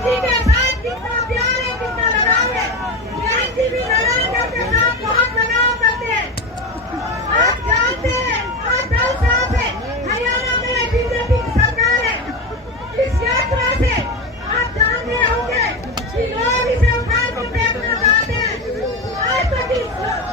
किसी के साथ कितना प्यार है, कितना लगाव है। बहन जी भी नारायणगढ़ के साथ बहुत लगाव करते हैं। आप जानते हैं, आज 10 साल से हरियाणा में बीजेपी की सरकार है। इस यात्रा से आप जानते होंगे कि लोग इसे उखाड़ कर फेंकना चाहते हैं। आज तक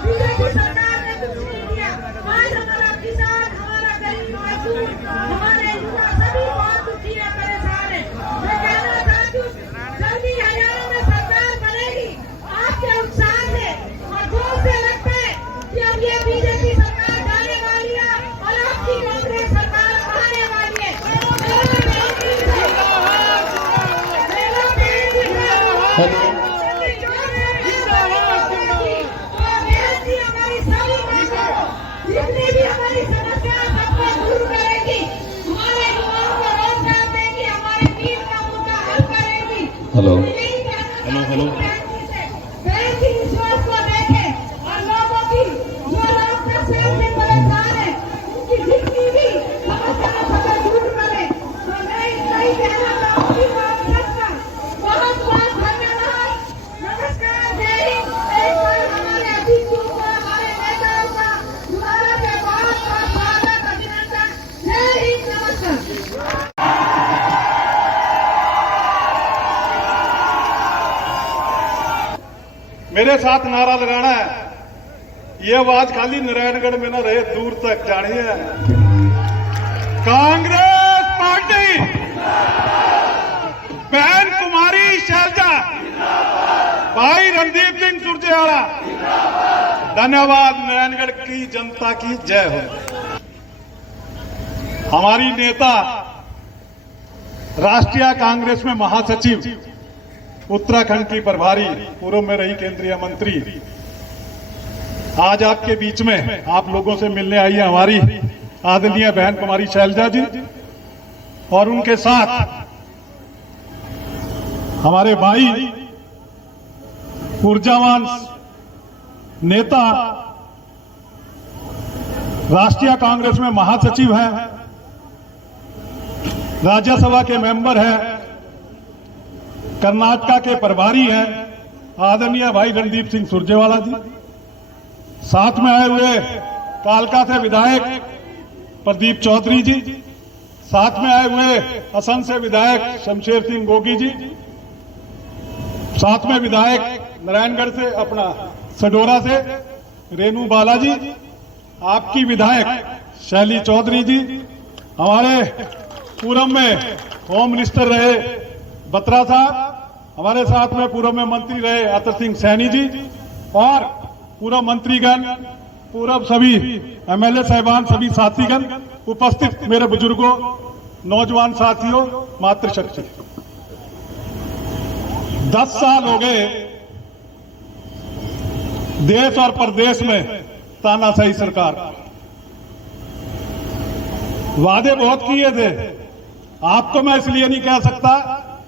बीजेपी सरकार ने कुछ नहीं किया। आज हमारा किसान, हमारा गरीब मजदूर, हमारे युवा सभी बहुत दुखी है, परेशान है। मैं कहना चाहती हूँ, जल्दी हरियाणा में सरकार बनेगी आपके उत्साह से और जोर से लगता है कि अब ये बीजेपी सरकार जाने वाली है और आपकी कांग्रेस सरकार आने वाली है। जितनी भी हमारी समस्या सबको दूर करेगी, हमारे युवाओं को रोजगार देगी, हमारे पीर का मुद्दा हल करेगी। हेलो हेलो बैंक की विश्वास को देखें और लोगों की जो लोग 10 साल से परेशान है उनकी जितनी भी समस्या सबको दूर करें। तो मैं इतना ही कहना चाहूंगी। सबका बहुत बहुत धन्यवाद। नमस्कार, जय हिंद। एक बार हमारे अजीत जी को, हमारे नेताओं का दोबारा से बहुत बहुत स्वागत, अभिनंदन। जय हिंद, नमस्कार। मेरे साथ नारा लगाना है। ये आवाज खाली नारायणगढ़ में न रहे, दूर तक जानी है। कांग्रेस पार्टी, बहन कुमारी शैलजा, भाई रणदीप सिंह सुरजेवाला, धन्यवाद। नारायणगढ़ की जनता की जय हो। हमारी नेता, राष्ट्रीय कांग्रेस में महासचिव, उत्तराखंड की प्रभारी, पूर्व में रही केंद्रीय मंत्री, आज आपके बीच में आप लोगों से मिलने आई है हमारी आदरणीय बहन कुमारी शैलजा जी, और उनके साथ हमारे भाई ऊर्जावान नेता, राष्ट्रीय कांग्रेस में महासचिव हैं, राज्यसभा के मेंबर हैं, कर्नाटका के प्रभारी हैं, आदरणीय भाई रणदीप सिंह सुरजेवाला जी। साथ में आए हुए कालका से विधायक प्रदीप चौधरी जी, साथ में आए हुए असम से विधायक शमशेर सिंह गोगी जी, साथ में विधायक नारायणगढ़ से अपना सडोरा से रेणु बालाजी, आपकी विधायक शैली चौधरी जी, हमारे पूर्व में होम मिनिस्टर रहे बत्रा साहब, हमारे साथ में पूर्व में मंत्री रहे अतर सिंह सैनी जी, और पूर्व मंत्रीगण, पूर्व सभी एमएलए साहिबान, सभी साथीगण, उपस्थित मेरे बुजुर्गों, नौजवान साथियों, मातृशक्ति। 10 साल हो गए देश और प्रदेश में तानाशाही सरकार। वादे बहुत किए थे। आपको मैं इसलिए नहीं कह सकता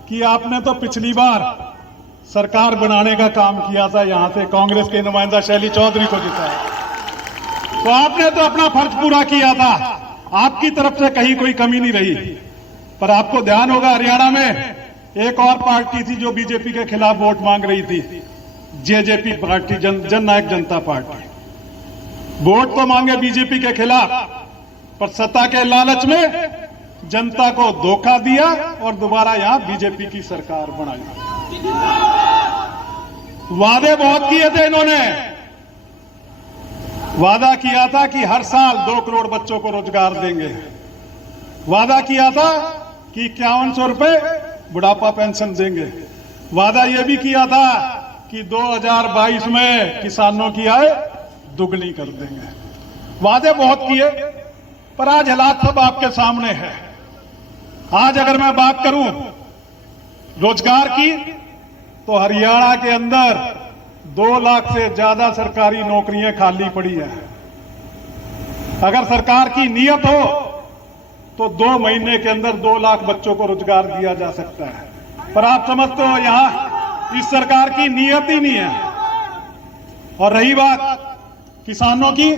कि आपने तो पिछली बार सरकार बनाने का काम किया था, यहां से कांग्रेस के नुमाइंदा शैली चौधरी को जिताया, तो आपने तो अपना फर्ज पूरा किया था। आपकी तरफ से कहीं कोई कमी नहीं रही। पर आपको ध्यान होगा, हरियाणा में एक और पार्टी थी जो बीजेपी के खिलाफ वोट मांग रही थी, जेजेपी पार्टी, जननायक जनता पार्टी। वोट तो मांगे बीजेपी के खिलाफ, पर सत्ता के लालच में जनता को धोखा दिया और दोबारा यहां बीजेपी की सरकार बनाई। वादे बहुत किए थे इन्होंने। वादा किया था कि हर साल 2 करोड़ बच्चों को रोजगार देंगे। वादा किया था कि 5100 रुपए बुढ़ापा पेंशन देंगे। वादा यह भी किया था कि 2022 में किसानों की आय दुगनी कर देंगे। वादे बहुत किए, पर आज हालात सब आपके सामने है। आज अगर मैं बात करूं रोजगार की, तो हरियाणा के अंदर 2 लाख से ज्यादा सरकारी नौकरियां खाली पड़ी है। अगर सरकार की नीयत हो तो 2 महीने के अंदर 2 लाख बच्चों को रोजगार दिया जा सकता है। पर आप समझते हो यहां इस सरकार की नीयत ही नहीं है। और रही बात किसानों की,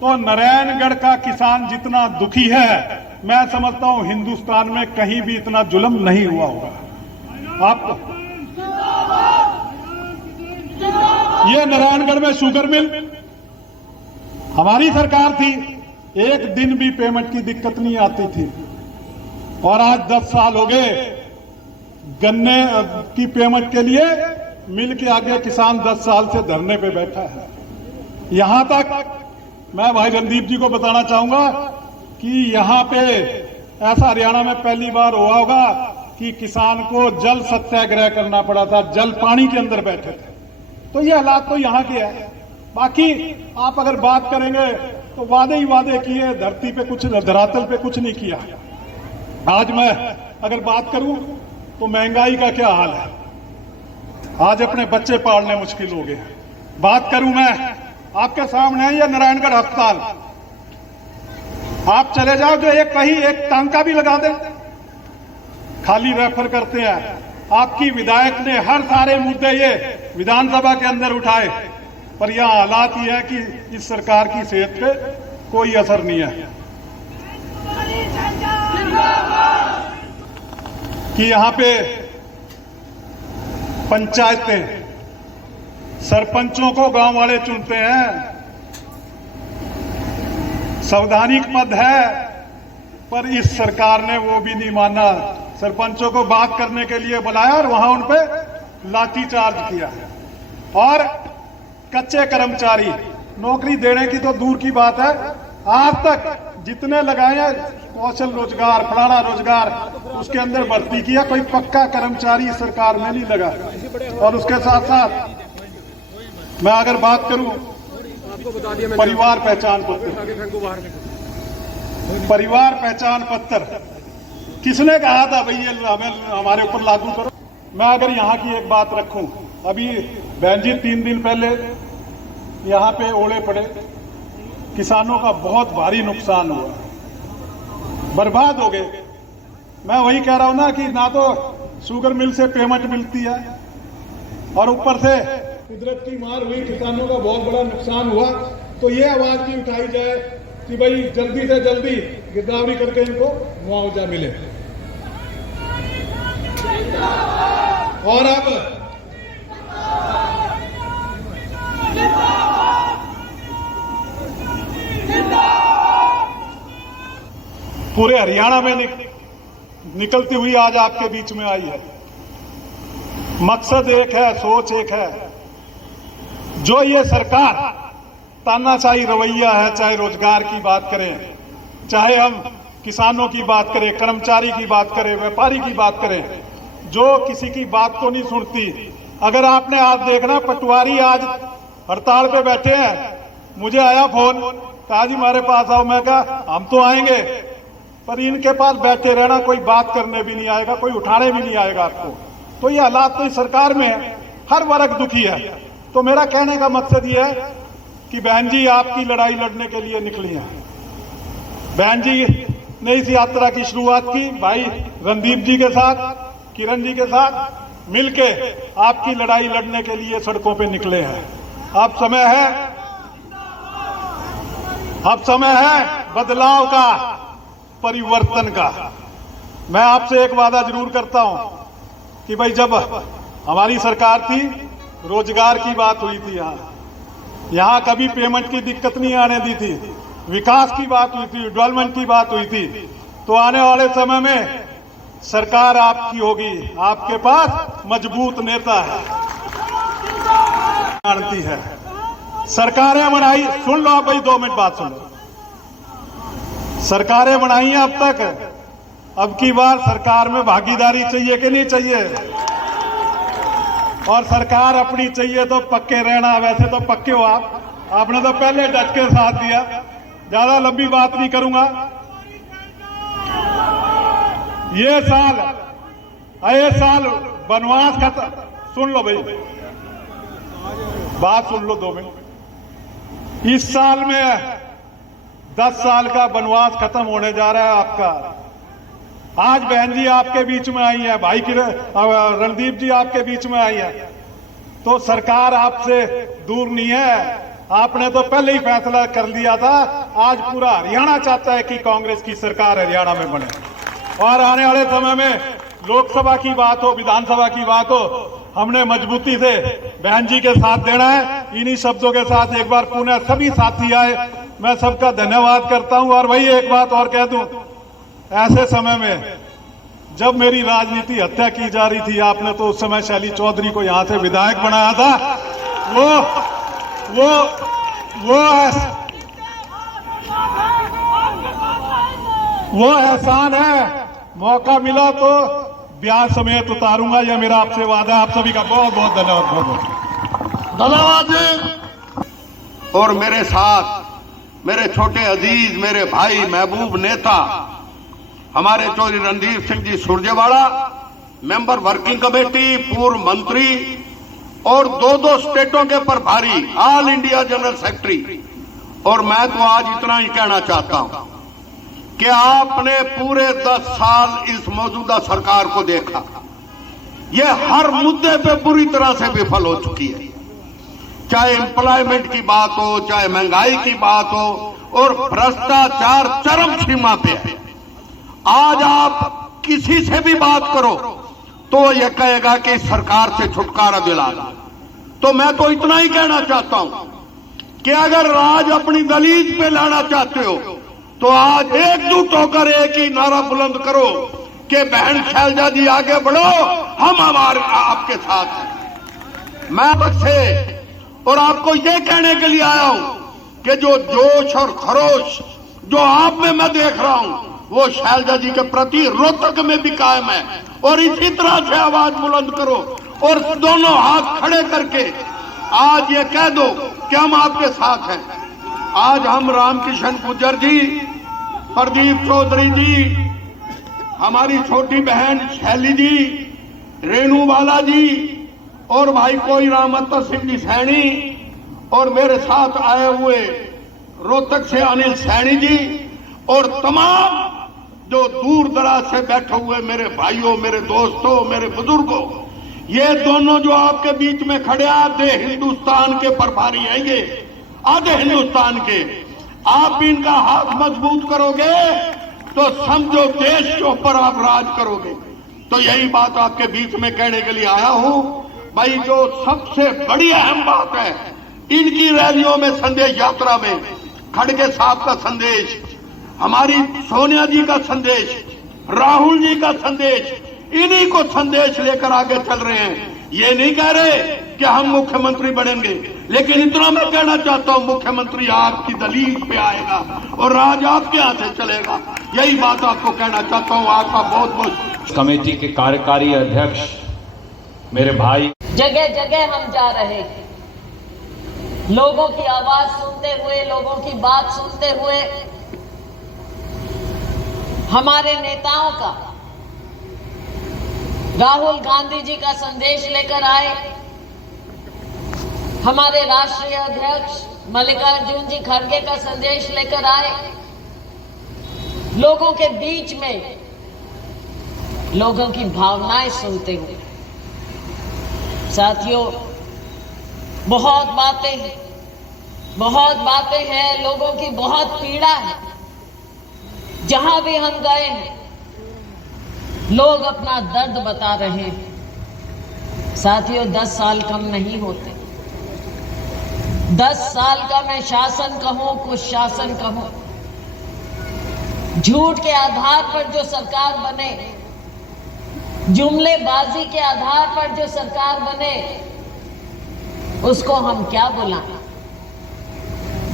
तो नारायणगढ़ का किसान जितना दुखी है, मैं समझता हूं हिंदुस्तान में कहीं भी इतना जुल्म नहीं हुआ होगा। आप ये नारायणगढ़ में शुगर मिल हमारी सरकार थी, एक दिन भी पेमेंट की दिक्कत नहीं आती थी। और आज 10 साल हो गए गन्ने की पेमेंट के लिए मिल के आगे किसान 10 साल से धरने पे बैठा है। यहां तक मैं भाई रणदीप जी को बताना चाहूंगा कि यहां पे ऐसा हरियाणा में पहली बार हुआ होगा कि किसान को जल सत्याग्रह करना पड़ा था, जल पानी के अंदर बैठे थे। तो ये हालात तो यहाँ के है। बाकी आप अगर बात करेंगे तो वादे ही वादे किए, धरती पे कुछ, धरातल पे कुछ नहीं किया। आज मैं अगर बात करूं तो महंगाई का क्या हाल है, आज अपने बच्चे पालने मुश्किल हो गए। बात करूं मैं, आपके सामने है ये नारायणगढ़ अस्पताल, आप चले जाओ जो एक कहीं एक टांका भी लगा दे, खाली रेफर करते हैं। आपकी विधायक ने हर सारे मुद्दे ये विधानसभा के अंदर उठाए, पर यह हालात ये है कि इस सरकार की सेहत पे कोई असर नहीं है। कि यहां पे पंचायतें, सरपंचों को गांव वाले चुनते हैं, संवैधानिक पद है, पर इस सरकार ने वो भी नहीं माना। सरपंचों को बात करने के लिए बुलाया और वहां उन पे लाठीचार्ज किया। और कच्चे कर्मचारी नौकरी देने की तो दूर की बात है, आज तक जितने लगाए हैं कौशल रोजगार, फलाना रोजगार, उसके अंदर भर्ती किया, कोई पक्का कर्मचारी सरकार में नहीं लगा। और उसके साथ साथ मैं अगर बात करूं परिवार पहचान पत्र, परिवार पहचान पत्र किसने कहा था भाई ये हमें हमारे ऊपर लागू करो। मैं अगर यहाँ की एक बात रखूं, अभी बहन जी 3 दिन पहले यहाँ पे ओले पड़े, किसानों का बहुत भारी नुकसान हुआ, बर्बाद हो गए। मैं वही कह रहा हूं ना कि ना तो शुगर मिल से पेमेंट मिलती है और ऊपर से कुदरत की मार हुई, किसानों का बहुत बड़ा नुकसान हुआ। तो ये आवाज भी उठाई जाए कि भाई जल्दी से जल्दी गिरदावरी करके इनको मुआवजा मिले। और अब पूरे हरियाणा में निकलती हुई आज आपके बीच में आई है। मकसद एक है, सोच एक है। जो ये सरकार तानाशाही रवैया है, चाहे रोजगार की बात करें, चाहे हम किसानों की बात करें, कर्मचारी की बात करें, व्यापारी की बात करें, जो किसी की बात को नहीं सुनती। अगर आपने आज देखना, पटवारी आज हड़ताल पे बैठे हैं, मुझे आया फोन, कहा जी हमारे पास आओ। मैं कहा हम तो आएंगे, पर इनके पास बैठे रहना, कोई बात करने भी नहीं आएगा, कोई उठाने भी नहीं आएगा आपको। तो ये हालात तो इस सरकार में है, हर वर्ग दुखी है। तो मेरा कहने का मकसद ये है कि बहन जी आपकी लड़ाई लड़ने के लिए निकली हैं। बहन जी ने इस यात्रा की शुरुआत की भाई रणदीप जी के साथ, किरण जी के साथ मिलके आपकी लड़ाई लड़ने के लिए सड़कों पे निकले हैं। अब समय है बदलाव का, परिवर्तन का। मैं आपसे एक वादा जरूर करता हूं कि भाई जब हमारी सरकार थी, रोजगार की बात हुई थी, यहां कभी पेमेंट की दिक्कत नहीं आने दी थी, विकास की बात हुई थी, डेवलपमेंट की बात हुई थी। तो आने वाले समय में सरकार आपकी होगी, आपके पास मजबूत नेता है, जानती है। सरकारें बनाई, सुन लो आप भाई, 2 मिनट बात सुन लो। सरकारें बनाई हैं अब तक, अब की बार सरकार में भागीदारी चाहिए कि नहीं चाहिए? और सरकार अपनी चाहिए तो पक्के रहना। वैसे तो पक्के हो आप, आपने तो पहले डट के साथ दिया। ज्यादा लंबी बात नहीं करूंगा। ये साल वनवास खत्म, सुन लो भाई, बात सुन लो 2 मिनट। इस साल में 10 साल का वनवास खत्म होने जा रहा है आपका। आज बहन जी आपके बीच में आई है, भाई की रणदीप जी आपके बीच में आई है। तो सरकार आपसे दूर नहीं है, आपने तो पहले ही फैसला कर लिया था। आज पूरा हरियाणा चाहता है कि कांग्रेस की सरकार हरियाणा में बने और आने वाले समय में लोकसभा की बात हो, विधानसभा की बात हो, हमने मजबूती से बहन जी के साथ देना है। इन्हीं शब्दों के साथ एक बार पुनः सभी साथी आए, मैं सबका धन्यवाद करता हूं। और वही एक बात और कह दूं, ऐसे समय में जब मेरी राजनीति हत्या की जा रही थी, आपने तो उस समय शैली चौधरी को यहां से विधायक बनाया था। वो एहसान है, मौका मिला तो ब्याज समेत उतारूंगा, यह मेरा आपसे वादा है। आप सभी का बहुत बहुत धन्यवाद। धन्यवाद जी। और मेरे साथ मेरे छोटे अजीज, मेरे भाई महबूब नेता हमारे Chaudhary Randeep Singh ji Surjewala, member working committee, पूर्व मंत्री और दो स्टेटों के प्रभारी, ऑल इंडिया जनरल सेक्रेटरी। और मैं तो आज इतना ही कहना चाहता हूं कि आपने पूरे 10 साल इस मौजूदा सरकार को देखा, ये हर मुद्दे पे बुरी तरह से विफल हो चुकी है। चाहे एम्प्लॉयमेंट की बात हो, चाहे महंगाई की बात हो, और भ्रष्टाचार चरम सीमा पे है। आज आप किसी से भी बात करो तो यह कहेगा कि सरकार से छुटकारा दिला दो। तो मैं तो इतना ही कहना चाहता हूं कि अगर राज अपनी दलील पे लाना चाहते हो तो आज एकजुट होकर एक ही नारा बुलंद करो कि बहन शैलजा जी आगे बढ़ो, हम हमारे आपके साथ हैं। मैं बच्चे और आपको यह कहने के लिए आया हूं कि जो जोश और खरोश जो आप में मैं देख रहा हूं, वो शैलजा जी के प्रति रोहतक में भी कायम है। और इसी तरह से आवाज बुलंद करो और दोनों हाथ खड़े करके आज ये कह दो कि हम आपके साथ हैं। आज हम रामकिशन गुर्जर जी, प्रदीप चौधरी जी, हमारी छोटी बहन शैली जी, रेणुबाला जी और भाई कोई रामअत्तर सिंह जी सैनी, और मेरे साथ आए हुए रोहतक से अनिल सैनी जी, और तमाम जो दूर दराज से बैठे हुए मेरे भाइयों, मेरे दोस्तों, मेरे बुजुर्गों, ये दोनों जो आपके बीच में खड़े, आधे हिंदुस्तान के प्रभारी हैं, ये आधे हिंदुस्तान के। आप इनका हाथ मजबूत करोगे तो समझो देश के ऊपर आप राज करोगे। तो यही बात आपके बीच में कहने के लिए आया हूं। भाई जो सबसे बड़ी अहम बात है, इनकी रैलियों में, संदेश यात्रा में खड़गे साहब का संदेश, हमारी सोनिया जी का संदेश, राहुल जी का संदेश, इन्हीं को संदेश लेकर आगे चल रहे हैं। ये नहीं कह रहे कि हम मुख्यमंत्री बनेंगे, लेकिन इतना मैं कहना चाहता हूं, मुख्यमंत्री आपकी दलील पे आएगा और राज आपके यहां से चलेगा। यही बात आपको कहना चाहता हूं। आपका बहुत बहुत। कमेटी के कार्यकारी अध्यक्ष मेरे भाई, जगह जगह हम जा रहे हैं, लोगों की आवाज सुनते हुए, लोगों की बात सुनते हुए, हमारे नेताओं का, राहुल गांधी जी का संदेश लेकर आए, हमारे राष्ट्रीय अध्यक्ष मल्लिकार्जुन जी खड़गे का संदेश लेकर आए, लोगों के बीच में लोगों की भावनाएं सुनते हुए। साथियों, बहुत बातें हैं, लोगों की बहुत पीड़ा है। जहां भी हम गए हैं, लोग अपना दर्द बता रहे हैं। साथियों, 10 साल कम नहीं होते। 10 साल का मैं शासन कहूं, कुछ शासन कहूं, झूठ के आधार पर जो सरकार बने, जुमलेबाजी के आधार पर जो सरकार बने, उसको हम क्या बुलाएं।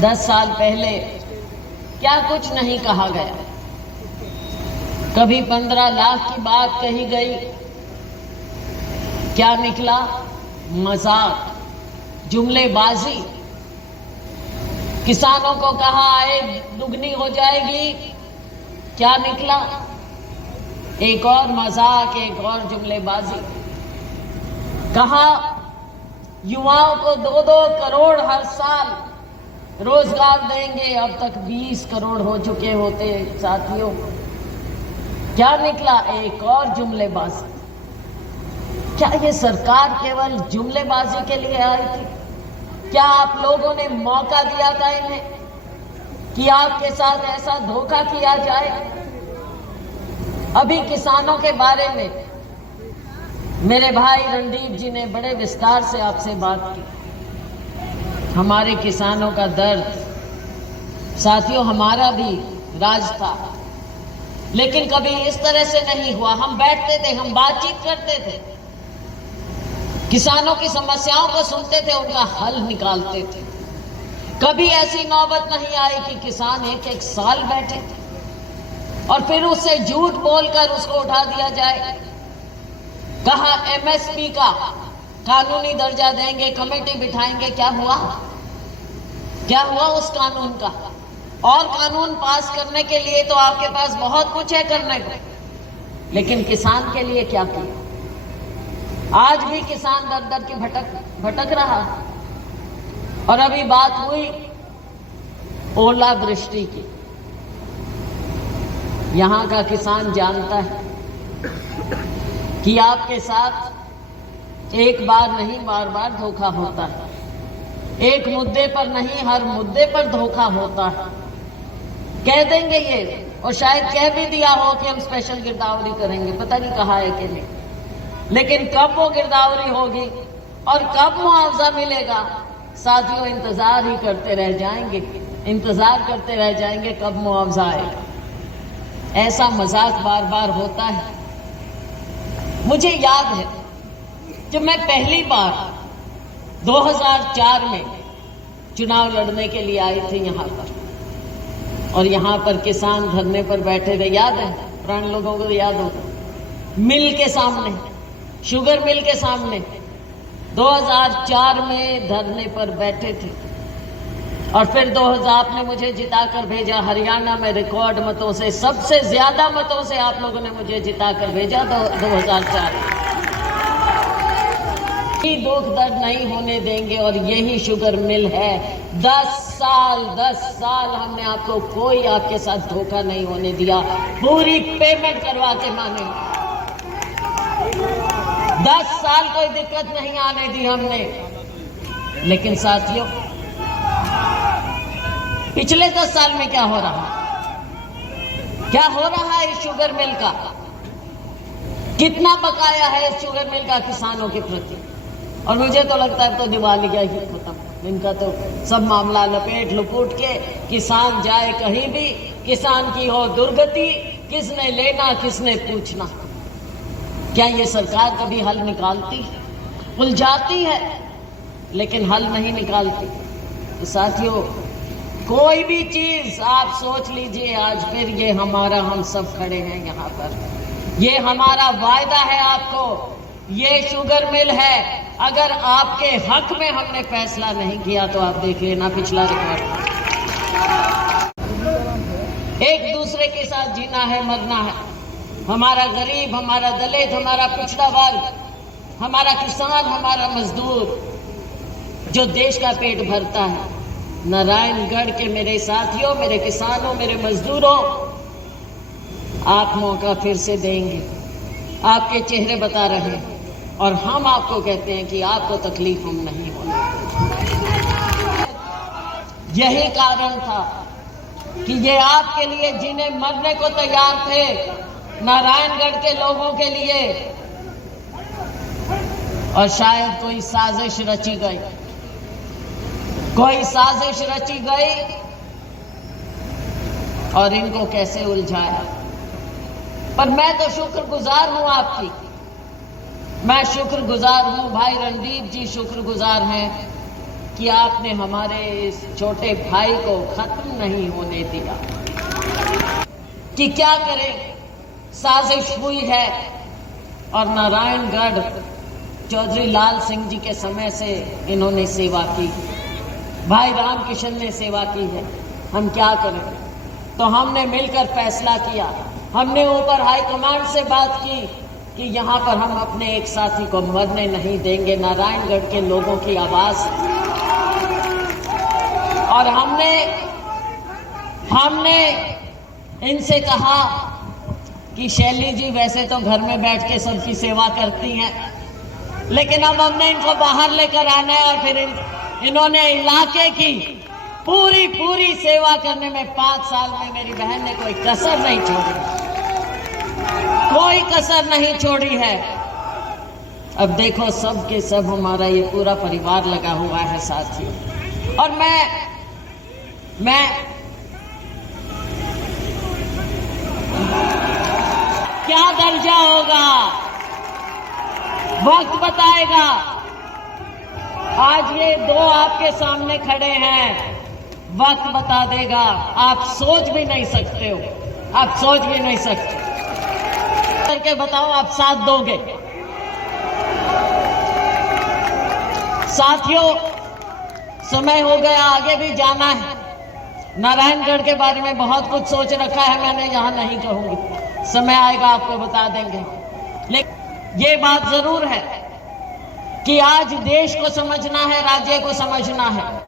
10 साल पहले क्या कुछ नहीं कहा गया। कभी 15 लाख की बात कही गई, क्या निकला? मजाक, जुमलेबाजी। किसानों को कहा आय दुगनी हो जाएगी, क्या निकला? एक और मजाक, एक और जुमलेबाजी। कहा युवाओं को 2-2 करोड़ हर साल रोजगार देंगे, अब तक 20 करोड़ हो चुके होते। साथियों, क्या निकला? एक और जुमलेबाजी। क्या ये सरकार केवल जुमलेबाजी के लिए आई थी? क्या आप लोगों ने मौका दिया था इन्हें कि आपके साथ ऐसा धोखा किया जाए? अभी किसानों के बारे में मेरे भाई रणदीप जी ने बड़े विस्तार से आपसे बात की। हमारे किसानों का दर्द, साथियों हमारा भी राज था, लेकिन कभी इस तरह से नहीं हुआ। हम बैठते थे, हम बातचीत करते थे, किसानों की समस्याओं को सुनते थे, उनका हल निकालते थे। कभी ऐसी नौबत नहीं आई कि किसान एक एक साल बैठे थे और फिर उससे झूठ बोलकर उसको उठा दिया जाए। कहा एमएसपी का कानूनी दर्जा देंगे, कमेटी बिठाएंगे, क्या हुआ? क्या हुआ उस कानून का? और कानून पास करने के लिए तो आपके पास बहुत कुछ है करने को, लेकिन किसान के लिए क्या किया? आज भी किसान दर दर के भटक रहा। और अभी बात हुई ओलावृष्टि की। यहां का किसान जानता है कि आपके साथ एक बार नहीं बार बार धोखा होता है, एक मुद्दे पर नहीं हर मुद्दे पर धोखा होता है। कह देंगे ये, और शायद कह भी दिया हो कि हम स्पेशल गिरदावरी करेंगे, पता नहीं कहा है कि नहीं, लेकिन कब वो गिरदावरी होगी और कब मुआवजा मिलेगा, साथियों इंतजार ही करते रह जाएंगे, इंतजार करते रह जाएंगे कब मुआवजा आएगा। ऐसा मजाक बार बार होता है। मुझे याद है जब मैं पहली बार 2004 में चुनाव लड़ने के लिए आई थी यहाँ पर, और यहाँ पर किसान धरने पर बैठे थे, याद है? पुराने लोगों को तो याद होगा। मिल के सामने, शुगर मिल के सामने 2004 में धरने पर बैठे थे। और फिर 2000 आपने मुझे जिताकर भेजा हरियाणा में रिकॉर्ड मतों से, सबसे ज्यादा मतों से आप लोगों ने मुझे जिताकर भेजा 2004। दुख दर्द नहीं होने देंगे और यही शुगर मिल है। 10 साल हमने आपको कोई आपके साथ धोखा नहीं होने दिया, पूरी पेमेंट करवा के माने। 10 साल कोई दिक्कत नहीं आने दी हमने। लेकिन साथियों पिछले 10 साल में क्या हो रहा है इस शुगर मिल का? कितना बकाया है इस शुगर मिल का किसानों के प्रति? और मुझे तो लगता है तो दिवाली का ही खत्म, इनका तो सब मामला लपेट लुपूट के किसान जाए कहीं भी, किसान की हो दुर्गति, किसने लेना किसने पूछना। क्या ये सरकार कभी हल निकालती? उलझाती है लेकिन हल नहीं निकालती। तो साथियों कोई भी चीज आप सोच लीजिए, आज फिर ये हमारा, हम सब खड़े हैं यहाँ पर, ये हमारा वायदा है आपको, ये शुगर मिल है। अगर आपके हक में हमने फैसला नहीं किया तो आप देख लेना पिछला रिकॉर्ड। एक दूसरे के साथ जीना है, मरना है। हमारा गरीब, हमारा दलित, हमारा पिछड़ा वर्ग, हमारा किसान, हमारा मजदूर जो देश का पेट भरता है। नारायणगढ़ के मेरे साथियों, मेरे किसानों, मेरे मजदूरों, आप मौका फिर से देंगे। आपके चेहरे बता रहे हैं और हम आपको कहते हैं कि आपको तकलीफ हम नहीं होने। यही कारण था कि ये आपके लिए जिन्हें मरने को तैयार थे, नारायणगढ़ के लोगों के लिए, और शायद कोई साजिश रची गई, और इनको कैसे उलझाया। पर मैं तो शुक्रगुजार हूं आपकी, मैं शुक्रगुजार हूं, भाई रणदीप जी शुक्रगुजार हैं कि आपने हमारे इस छोटे भाई को खत्म नहीं होने दिया। कि क्या करें, साजिश हुई है। और नारायणगढ़ चौधरी लाल सिंह जी के समय से इन्होंने सेवा की, भाई रामकिशन ने सेवा की है। हम क्या करें? तो हमने मिलकर फैसला किया, हमने ऊपर हाईकमांड से बात की कि यहाँ पर हम अपने एक साथी को मरने नहीं देंगे, नारायणगढ़ के लोगों की आवाज। और हमने इनसे कहा कि शैली जी वैसे तो घर में बैठ के सबकी सेवा करती हैं, लेकिन अब हमने इनको बाहर लेकर आना है। और फिर इन्होंने इलाके की पूरी सेवा करने में 5 साल में मेरी बहन ने कोई कसर नहीं छोड़ी, कोई कसर नहीं छोड़ी है। अब देखो सब के सब हमारा ये पूरा परिवार लगा हुआ है साथियों। और मैं क्या दर्जा होगा वक्त बताएगा। आज ये दो आपके सामने खड़े हैं, वक्त बता देगा। आप सोच भी नहीं सकते हो, आप सोच भी नहीं सकते। करके बताओ आप साथ दोगे? साथियों, समय हो गया, आगे भी जाना है। नारायणगढ़ के बारे में बहुत कुछ सोच रखा है मैंने, यहां नहीं कहूंगी, समय आएगा आपको बता देंगे। लेकिन ये बात जरूर है कि आज देश को समझना है, राज्य को समझना है।